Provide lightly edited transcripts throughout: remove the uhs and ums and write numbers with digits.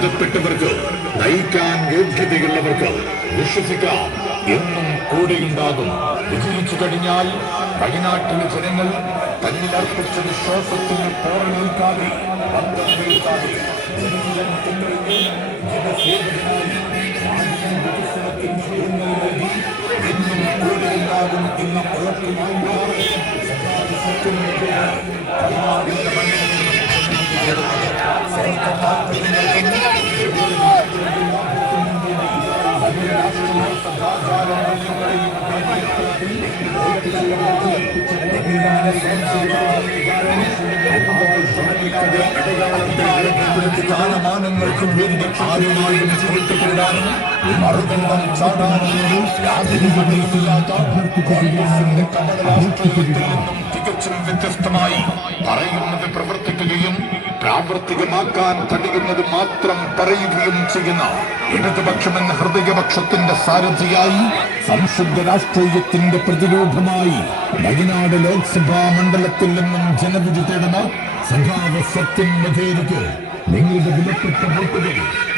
ഉത്തരവാദിത്തപ്പെട്ടവർക്ക്, നയിക്കാൻ യോഗ്യതയുള്ളവർക്ക് വിശ്വസിക്കാം, എന്നും കൂടെയുണ്ടാകും. വിജയിച്ചു കഴിഞ്ഞാൽ വയനാട്ടിലെ ജനങ്ങൾ തന്നിലർപ്പിച്ച വിശ്വാസത്തിന് പോറലേൽക്കാതെ, ബന്ധമേൽക്കാതെ ജനസേവകനായി വികസനത്തിന് നൽകി എന്നും കൂടെയുണ്ടാകും എന്ന ഉറപ്പുമായി സ്ഥാനമാനങ്ങൾക്കും വേണ്ടി ആരുമായും സുഹൃത്തുക്കൂടാനും മറുകണ്ഠം ചാടാനും തികച്ചും വ്യത്യസ്തമായി പറയുന്നത് പ്രവർത്തിക്കുകയും പ്രാവർത്തികമാക്കാൻ കഴിയുന്നത് മാത്രം പറയുകയും ചെയ്യുന്ന ഇടതുപക്ഷമെന്ന ഹൃദയപക്ഷത്തിന്റെ സാരഥിയായി, സംശുദ്ധ രാഷ്ട്രീയത്തിന്റെ പ്രതിരൂപമായി വയനാട് ലോക്സഭാ മണ്ഡലത്തിൽ നിന്നും ജനവിധി തേടുന്ന സഖാവ് സത്യൻ മധേരിക്ക് നിങ്ങളുടെ വിലപ്പെട്ട വോട്ടുകൾ,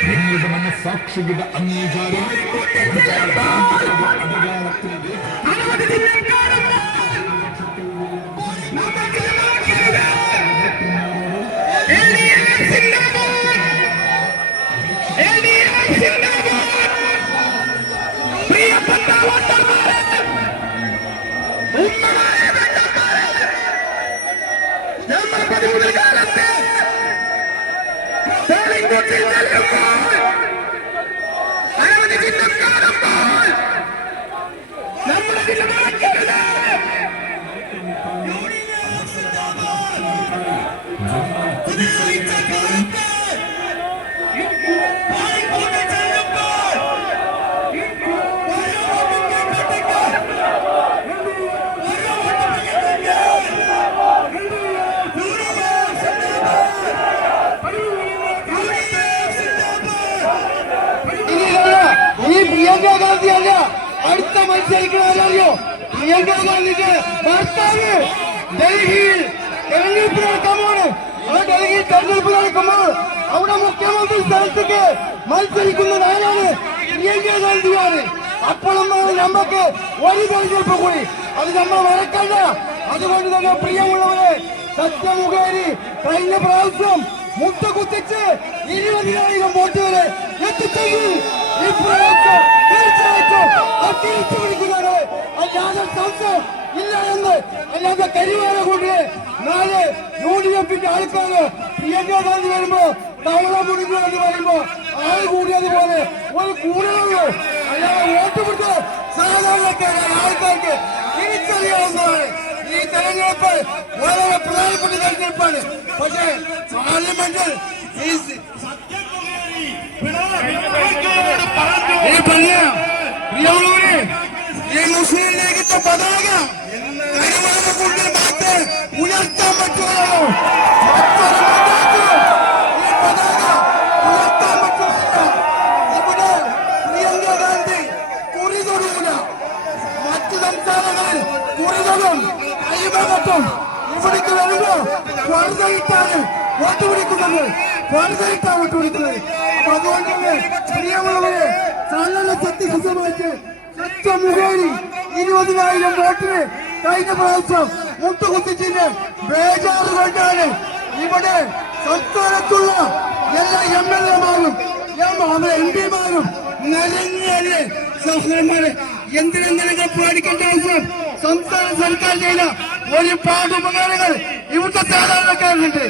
നിങ്ങളുടെ മനസ്സാക്ഷിയുടെ അംഗീകാരം പ്രിയങ്ക ഗാന്ധി അല്ല അടുത്ത മത്സരിക്കുന്നവരറിയോ? പ്രിയങ്ക ഗാന്ധിക്ക് ഭർത്താവ് ഡൽഹിയിൽ തെരഞ്ഞെടുപ്പ് നടക്കുമ്പോൾ, ആ ഡൽഹിയിൽ തെരഞ്ഞെടുപ്പ് നടക്കുമ്പോൾ അവിടെ മുഖ്യമന്ത്രി സ്ഥാനത്തേക്ക് മത്സരിക്കുന്നത് ആരാണ്? പ്രിയങ്ക ഗാന്ധിയാണ്. അപ്പോഴും നമുക്ക് ഒരു തെരഞ്ഞെടുപ്പ് കൂടി, അത് നമ്മൾ മറക്കണ്ട. അതുകൊണ്ട് തന്നെ പ്രിയമുള്ളവരെ, സത്യമുഖേരി കഴിഞ്ഞ പ്രാവശ്യം മുട്ട കുത്തിച്ച് 20,000 വോട്ടുകളെ എത്തിച്ചെങ്കിൽ ഇപ്രാവശ്യം തീർച്ചയായിട്ടും തിരിച്ചു പിടിക്കുന്നത് അല്ലാതെ സംശയം ഇല്ല എന്ന്. അല്ലാതെ കരിവാര കൊണ്ട് നാല് UDF-ന്റെ ആൾക്കാര് പ്രിയങ്ക ഗാന്ധി വരുമ്പോ തവള മുടിഞ്ഞു എന്ന് പറയുമ്പോ ആൾ കൂടിയതുപോലെ ഒരു കൂടുതലുള്ളൂ. അല്ലാതെ വോട്ട് പിടിച്ച് സാധാരണക്കാരായ ആൾക്കാർക്ക് തിരിച്ചറിയാവുന്നതാണ്. ഈ തെരഞ്ഞെടുപ്പ് വളരെ പ്രധാനപ്പെട്ട തെരഞ്ഞെടുപ്പാണ്. പക്ഷേ പാർലമെന്റിൽ ഈ മുസ്ലിം ലീഗിന്റെ പതാക കരിമണ മാത്രം ഉയർത്താൻ പറ്റുള്ളൂ. ഈ പതാക ഉയർത്താൻ പറ്റില്ല. ഇവിടെ പ്രിയങ്ക ഗാന്ധി കുറി തൊടൂല. മറ്റു സംസ്ഥാനങ്ങളിൽ കുറി തൊടും, അയ്യപ്പറ്റും. ഇവിടേക്ക് വരുമ്പോ വെറുതെയിട്ടാണ് വോട്ട് പിടിക്കുന്നത്, വെറുതെയിട്ടാണ് വോട്ട് പിടിക്കുന്നത്. അപ്പൊ അതുകൊണ്ട് തന്നെ പ്രിയമുള്ളവരെ, വളരെ സത്യസന്ധമായിട്ട് സത്യമുഖേരി 20,000 വോട്ടിന് കഴിഞ്ഞ പ്രാവശ്യം മുട്ടുകുത്തിച്ചിന്റെ ബേജാറ് കൊണ്ടാണ് ഇവിടെ സംസ്ഥാനത്തുള്ള എല്ലാ MLA-മാരും MP-മാരും നിരങ്ങല്ലേ സഹോദരന്മാരെ. എന്തിനെന്തിനൊക്കെ പേടിക്കേണ്ട ആവശ്യം? സംസ്ഥാന സർക്കാർ ചെയ്ത ഒരുപാട് ഉപകാരങ്ങൾ ഇവിടുത്തെ സാധാരണക്കാരുണ്ട്.